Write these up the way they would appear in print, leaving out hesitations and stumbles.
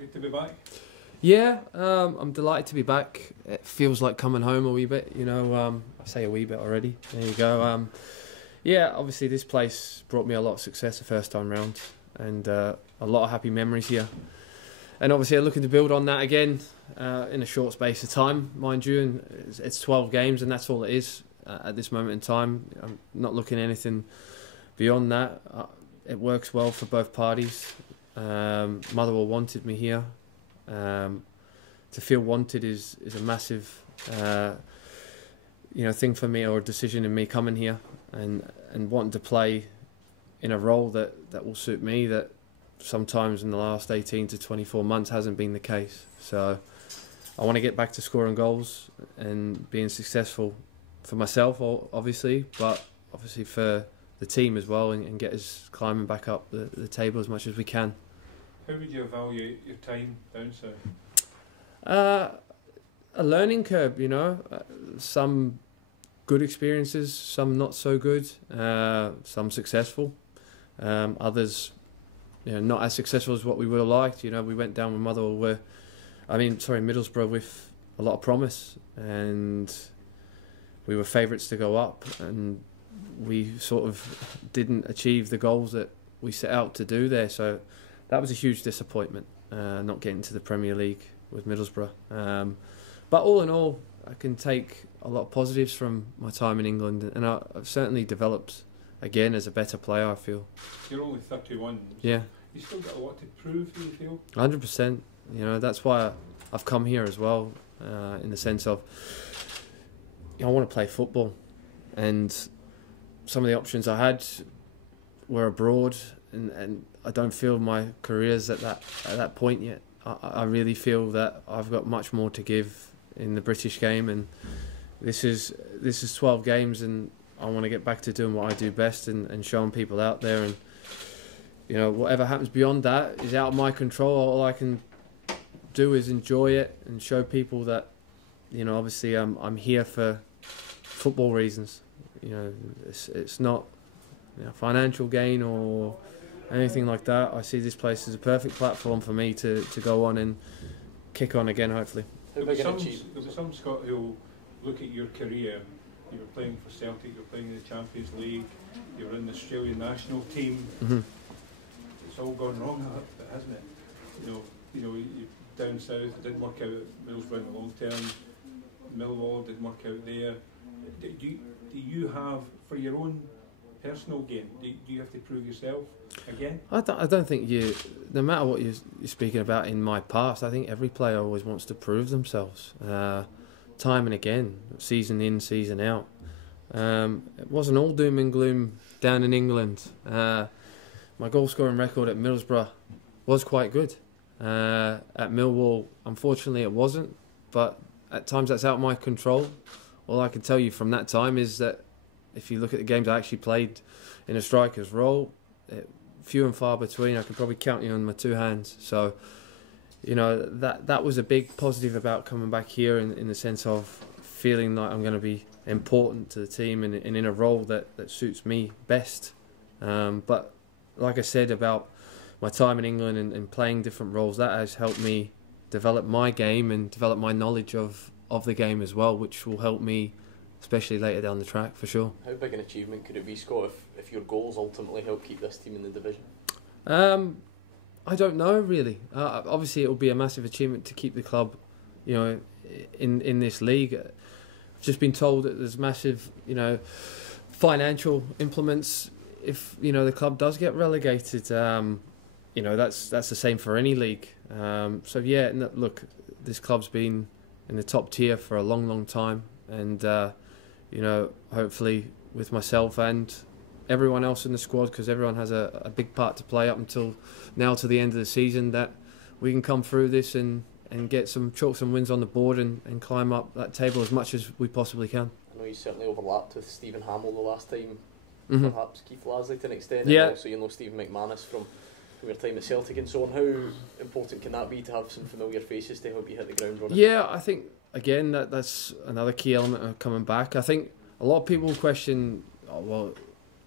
Good to be back. Yeah, I'm delighted to be back. It feels like coming home a wee bit, you know. I say a wee bit already. There you go. Yeah, obviously this place brought me a lot of success the first time round, and a lot of happy memories here. And obviously I'm looking to build on that again in a short space of time, mind you. And it's 12 games, and that's all it is at this moment in time. I'm not looking at anything beyond that. It works well for both parties. Motherwell wanted me here. To feel wanted is a massive thing for me, or a decision in me coming here and wanting to play in a role that will suit me, that sometimes in the last 18 to 24 months hasn't been the case. So I want to get back to scoring goals and being successful for myself, obviously, but obviously for the team as well, and get us climbing back up the table as much as we can. How would you evaluate your time down south? A learning curve, you know. Some good experiences, some not so good. Some successful, others, not as successful as what we would have liked. You know, we went down with Middlesbrough with a lot of promise, and we were favourites to go up, and we sort of didn't achieve the goals that we set out to do there. So that was a huge disappointment, not getting to the Premier League with Middlesbrough. But all in all, I can take a lot of positives from my time in England, and I've certainly developed again as a better player, I feel. You're only 31. Yeah. You still got a lot to prove, do you feel? 100%. You know, that's why I've come here as well, in the sense of, I want to play football, and some of the options I had were abroad, and I don't feel my career's at that point yet. I really feel that I've got much more to give in the British game, and this is 12 games, and I want to get back to doing what I do best, and showing people out there. And whatever happens beyond that is out of my control. All I can do is enjoy it and show people that, obviously I'm here for football reasons. It's not financial gain or anything like that. I see this place as a perfect platform for me to go on and kick on again, hopefully. There'll be some, Scott, who'll look at your career. You were playing for Celtic, you were playing in the Champions League, you were in the Australian national team. Mm-hmm. It's all gone wrong, hasn't it? You down south, it didn't work out at Middlesbrough in the long term. Millwall didn't work out there. Do you have, for your own personal gain, do you have to prove yourself again? I don't think no matter what you're speaking about in my past, I think every player always wants to prove themselves, time and again, season in, season out. It wasn't all doom and gloom down in England. My goal scoring record at Middlesbrough was quite good. At Millwall, unfortunately it wasn't, but at times that's out of my control. All I can tell you from that time is that if you look at the games I actually played in a striker's role, few and far between. I can probably count you on my two hands. So, that was a big positive about coming back here, in the sense of feeling like I'm going to be important to the team and in a role that suits me best. But like I said about my time in England and playing different roles, that has helped me develop my game and develop my knowledge of the game as well, which will help me especially later down the track, for sure. How big an achievement could it be, Scott, if your goals ultimately help keep this team in the division? I don't know, really. Obviously, it will be a massive achievement to keep the club, in this league. I've just been told that there's massive, financial implements if the club does get relegated. That's the same for any league. So yeah, look, this club's been in the top tier for a long, long time, and hopefully with myself and everyone else in the squad, because everyone has a big part to play up until now to the end of the season, that we can come through this and get some chalks and wins on the board and climb up that table as much as we possibly can. I know you certainly overlapped with Stephen Hamill the last time, mm-hmm. perhaps Keith Lasley to an extent, yeah. And also Stephen McManus from your time at Celtic and so on. How important can that be to have some familiar faces to help you hit the ground running? Yeah, I think again that's another key element of coming back. I think a lot of people question, well,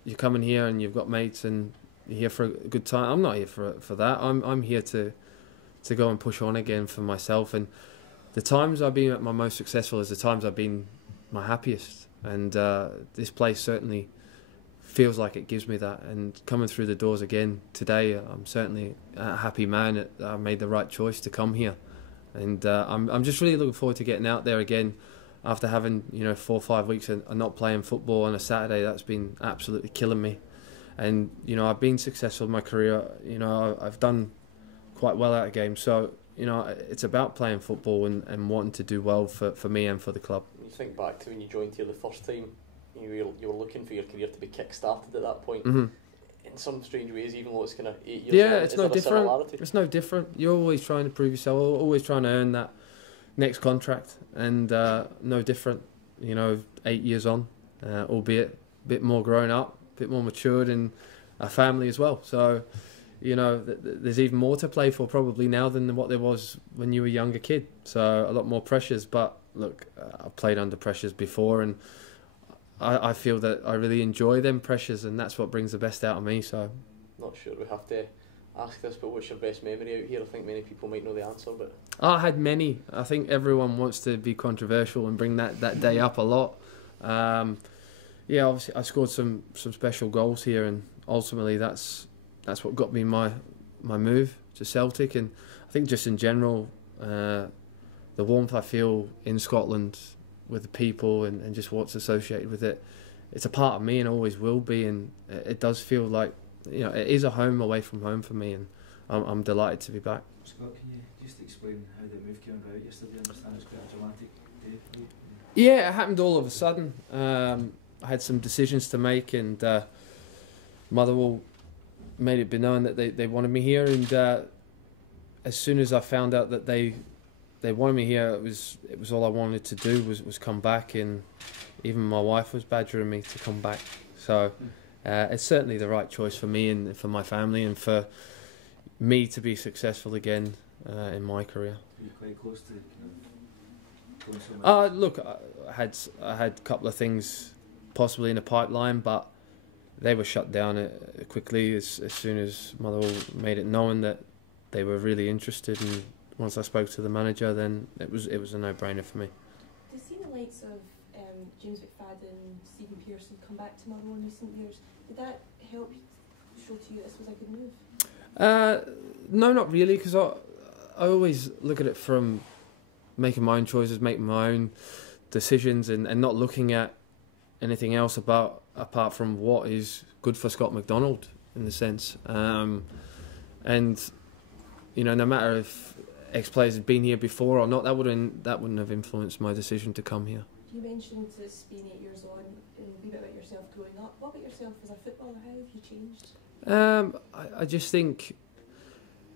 you're coming here and you've got mates and you're here for a good time. I'm not here for that. I'm here to to go and push on again for myself. And the times I've been at my most successful is the times I've been my happiest. And this place certainly feels like it gives me that. And coming through the doors again today, I'm certainly a happy man that I made the right choice to come here. And I'm just really looking forward to getting out there again after having 4 or 5 weeks of not playing football on a Saturday. That's been absolutely killing me. And I've been successful in my career. I've done quite well out of games. So it's about playing football and wanting to do well for me and for the club. You think back to when you joined here the first time, you were looking for your career to be kick-started at that point. Mm-hmm. In some strange ways, even though it's kind of 8 years Yeah, on, it's no different. Similarity? It's no different. You're always trying to prove yourself, always trying to earn that next contract, and no different. 8 years on, albeit a bit more grown up, a bit more matured, and a family as well. So, there's even more to play for probably now than what there was when you were a younger kid. So a lot more pressures. But look, I've played under pressures before, and I feel that I really enjoy them pressures, and that's what brings the best out of me. So, not sure we have to ask this, but what's your best memory out here? I think many people might know the answer, but I had many. I think everyone wants to be controversial and bring that day up a lot. Obviously I scored some special goals here, and ultimately that's what got me my move to Celtic. And I think just in general, the warmth I feel in Scotland with the people and just what's associated with it, it's a part of me and always will be. And it does feel like it is a home away from home for me, and I'm delighted to be back. Scott, can you just explain how the move came about yesterday? I understand it's quite a dramatic day for you. Yeah, it happened all of a sudden. I had some decisions to make, and Motherwell made it be known that they wanted me here. And as soon as I found out that they wanted me here, it was all I wanted to do was come back. And even my wife was badgering me to come back. So it's certainly the right choice for me and for my family, and for me to be successful again in my career. Are you quite close to going somewhere? Look, I had a couple of things possibly in the pipeline, but they were shut down quickly as soon as Motherwell made it known that they were really interested. And once I spoke to the manager, then it was a no-brainer for me. To see the likes of James McFadden, Stephen Pearson come back to Motherwell in recent years, did that help show to you this was a good move? No, not really, because I always look at it from making my own choices, making my own decisions, and not looking at anything else apart from what is good for Scott McDonald in the sense. And no matter if ex-players had been here before or not, that wouldn't have influenced my decision to come here. You mentioned this being 8 years on, and a bit about yourself growing up. What about yourself as a footballer? How have you changed? I just think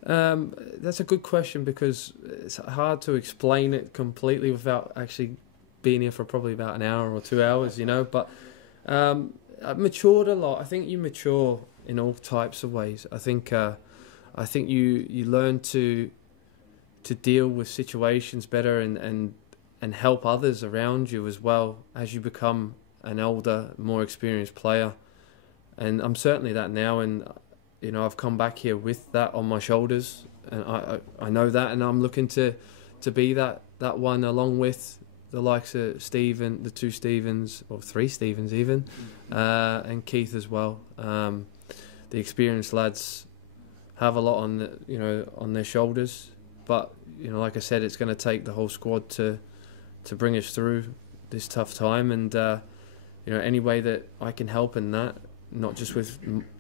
that's a good question, because it's hard to explain it completely without actually being here for probably about an hour or 2 hours, But I've matured a lot. I think you mature in all types of ways. I think you learn to deal with situations better and help others around you as well as you become an older, more experienced player. And I'm certainly that now, and I've come back here with that on my shoulders, and I know that, and I'm looking to be that one, along with the likes of Stephen, the two Stephens, or three Stephens even, and Keith as well. The experienced lads have a lot on their shoulders, but like I said, it's going to take the whole squad to bring us through this tough time, and any way that I can help in that, not just with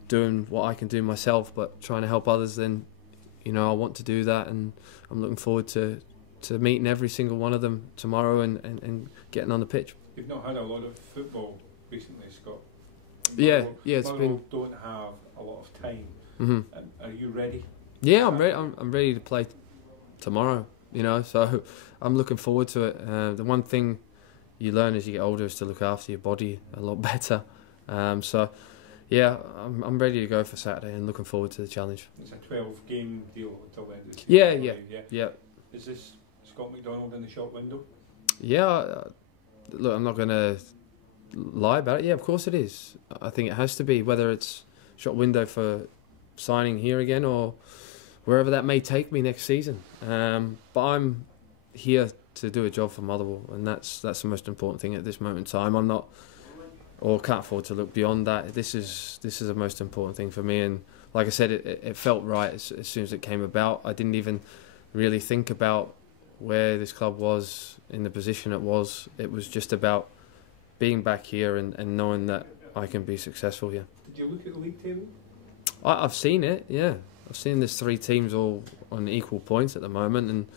doing what I can do myself, but trying to help others, then I want to do that, and I'm looking forward to meeting every single one of them tomorrow and getting on the pitch. You've not had a lot of football recently, Scott. It's been. Don't have a lot of time. Mm-hmm. Are you ready? Yeah, I'm ready. I'm ready to play tomorrow. So I'm looking forward to it. The one thing you learn as you get older is to look after your body a lot better. I'm ready to go for Saturday and looking forward to the challenge. It's a 12-game deal until the end of the season. Yeah. Is this Scott McDonald in the shop window? Yeah. Look, I'm not going to lie about it. Yeah, of course it is. I think it has to be, whether it's shop window for signing here again or wherever that may take me next season. But I'm here to do a job for Motherwell, and that's the most important thing at this moment in time. I'm not, or can't afford to look beyond that. This is the most important thing for me, and like I said, it felt right as soon as it came about. I didn't even really think about where this club was in the position it was. It was just about being back here and knowing that I can be successful here. Did you look at the league table? I've seen it, yeah. I've seen there's 3 teams all on equal points at the moment, and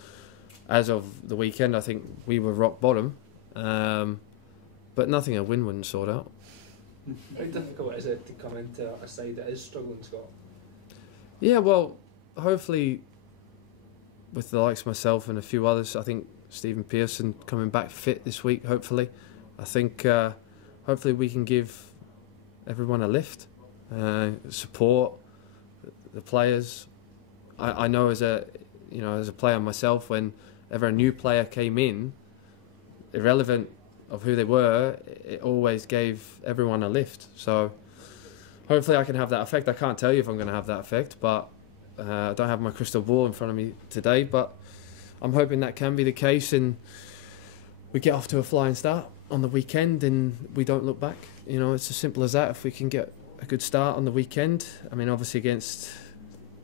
as of the weekend, I think we were rock bottom, but nothing a win wouldn't sort out. How difficult is it to come into a side that is struggling, Scott? Yeah, well, hopefully with the likes of myself and a few others, I think Stephen Pearson coming back fit this week, hopefully. I think hopefully we can give everyone a lift, support the players. I know as a player myself, whenever a new player came in, irrelevant of who they were, it always gave everyone a lift. So hopefully I can have that effect. I can't tell you if I'm going to have that effect, but I don't have my crystal ball in front of me today, but I'm hoping that can be the case and we get off to a flying start on the weekend and we don't look back. You know, it's as simple as that. If we can get a good start on the weekend, I mean, obviously against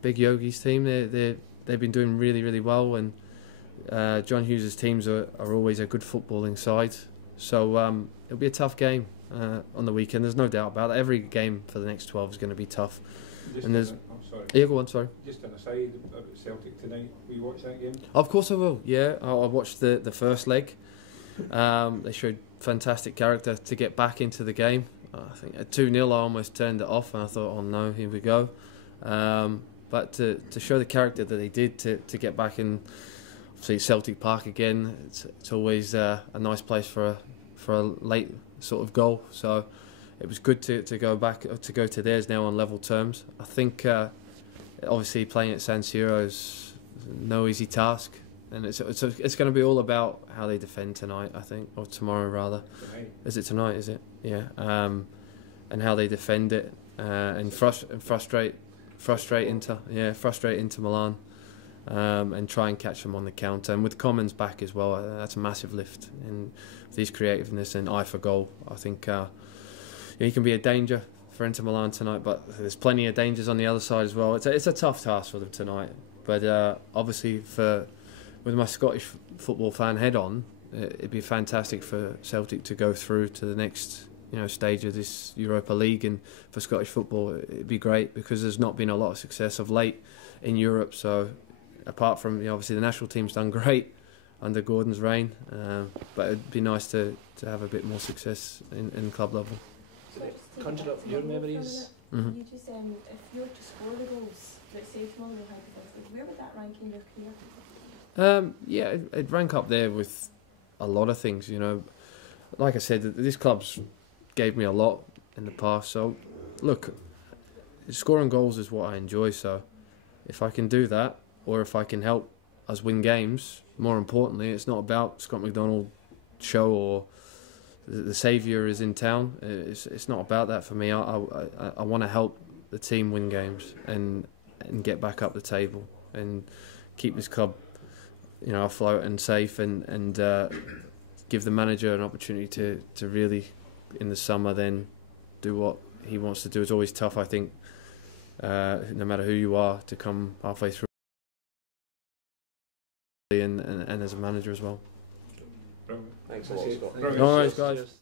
Big Yogi's team, they've been doing really, really well, and John Hughes' teams are always a good footballing side. So it'll be a tough game on the weekend. There's no doubt about it. Every game for the next 12 is going to be tough. Just and there's, sorry. Yeah, go on, sorry. Just an aside about Celtic tonight. Will you watch that game? Of course I will. Yeah, I watched the first leg. They showed fantastic character to get back into the game. I think at 2-0 I almost turned it off and I thought, oh no, here we go. But to show the character that they did to get back in, obviously Celtic Park again, it's always a nice place for a late sort of goal. So it was good to go back, to go to theirs now on level terms. I think obviously playing at San Siro is no easy task, and it's going to be all about how they defend tonight, I think, or tomorrow rather. Tonight. Is it tonight? Is it? Yeah. And how they defend it and frustrate Inter Milan, and try and catch them on the counter. And with Commons back as well, that's a massive lift. And with his creativeness and eye for goal, I think he can be a danger for Inter Milan tonight. But there's plenty of dangers on the other side as well. It's a tough task for them tonight. But obviously, with my Scottish football fan head on, it'd be fantastic for Celtic to go through to the next stage of this Europa League, and for Scottish football it'd be great because there's not been a lot of success of late in Europe. So apart from obviously the national team's done great under Gordon's reign, but it'd be nice to have a bit more success in club level. Conjure up your memories. Mm-hmm. You just, if you were to score the goals that saved Motherwell, hypothetically, where would that rank in your career? Yeah, it'd rank up there with a lot of things. Like I said, this club's gave me a lot in the past. So, look, scoring goals is what I enjoy. So, if I can do that, or if I can help us win games, more importantly, it's not about Scott McDonald show or the saviour is in town. It's not about that for me. I want to help the team win games and get back up the table and keep this club, afloat and safe and give the manager an opportunity to really, in the summer, then do what he wants to do. It's always tough, I think, no matter who you are, to come halfway through and as a manager as well. Thanks a lot, Scott. Brilliant. No worries, guys. Cheers.